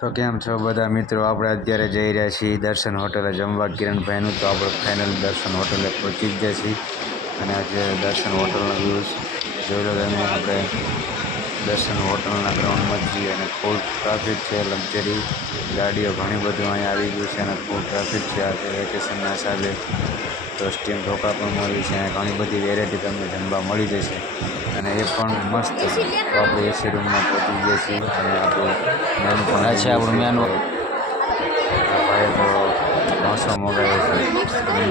તો કેમ છો બધા મિત્રો? આપણે અત્યારે જઈ રહ્યા છીએ દર્શન હોટલે જમવા. કિરણભાઈનું તો આપણે ફાઇનલ દર્શન હોટલે પહોંચી જ ગયા છીએ. અને આજે દર્શન હોટલનો વ્યૂઝ જોઈ લો તમે. આપણે દર્શન હોટલના ગ્રાઉન્ડમાં જ છીએ અને ફૂલ ટ્રાફિક છે લક્ઝરી ગાડીઓ ઘણી બધું અહીંયા આવી ગયું છે અને ફૂલ ટ્રાફિક છે. આજે વેકેશનના હિસાબે. તો સ્ટીમ ઢોકા પણ મળી છે અને ઘણી બધી વેરાયટી તમને જમવા મળી જશે. અને એ પણ મસ્ત તો આપણે એસી રૂમમાં પહોંચી ગયા છીએ. અને આપણું મેનુ પણ આ છે આપણું મેનુ. ભાઈ તો ઢોસો મગાવ્યો છે.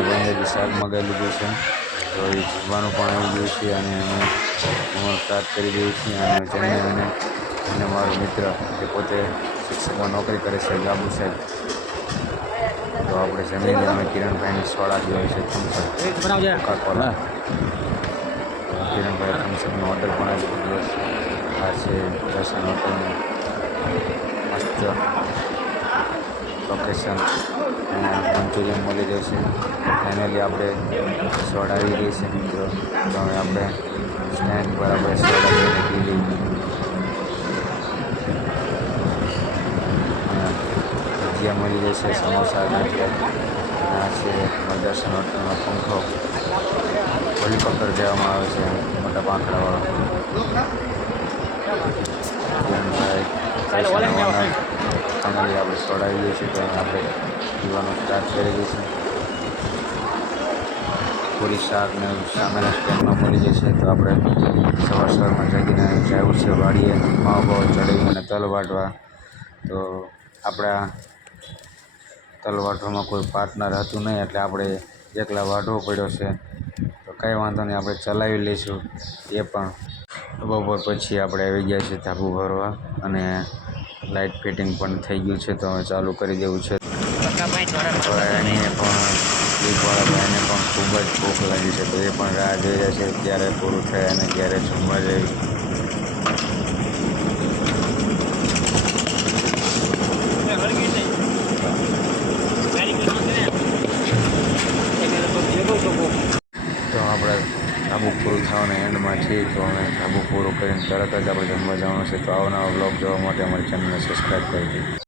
પંજાબી શાક મગાવી લીધું છે. તો એ જમવાનું પણ આવી ગયું છે. અને અમે પ્રાપ્ત કરી દઈએ છીએ. અને જમીને અને અને મારો મિત્ર જે પોતે શિક્ષકમાં નોકરી કરે છે ગાબુ સાહેબ તો આપણે જમીન અમે કિરણભાઈ સોડા જોઈએ છે Thums Up Coca Cola Kiranbhai થમ્સઅપનો order પણ આજે દીધો છે. આ છે દર્શન હોટલનું મસ્ત લોકેશન મંચુરિયન મળી જશે ફાઇનલી આપણે સોડા આવી ગઈ છે મિત્રો. તો હવે આપણે સ્ટેન્ડ પર આપણે અહીંયા મળી જશે, સમોસા ગાંઠિયા આ છે દર્શન હોટલનો પંખો. હેલિકોપ્ટર કહેવામાં આવે છે, મોટા પાંખડાવાળો. ફાઇનલી આપણે સોડાવી દઈએ છીએ, તો આપણે પીવાનું સ્ટાર્ટ કરી દઈશું. પૂરી શાક ને સામેના સ્ટેન્ડમાં મળી જશે, તો આપણે સવાર સવારમાં જાગીને જવું છે, વાડીએ માવો બાવો ચડાવી અને તલ વાટવા. તો આપણા તલ કોઈ પાર્ટનર હતું નહીં, એટલે આપણે એકલા વાઢવો પડ્યો છે. તો કંઈ વાંધો નહીં, આપણે ચલાવી લઈશું એ પણ. બપોર પછી આપણે આવી ગયા છીએ ધાબુ ભરવા અને લાઇટ ફિટિંગ પણ થઈ ગયું છે, તો હવે ચાલુ કરી દેવું છે. એને પણ દીપવાળાભાઈને પણ ખૂબ જ ભૂખ લાગી છે, તો એ પણ રાહ જોઈ રહ્યા છે, ક્યારે પૂરું થાય અને ક્યારે જમવા જાય તો આપણે ધાબુ પૂરું થવાના છીએ, તો અમે ધાબુ પૂરું કરીને તરત જ આપણે જમવા જવાનું છે. તો આવનારા બ્લોગ જોવા માટે અમારી ચેનલને સબસ્ક્રાઈબ કરી દીધી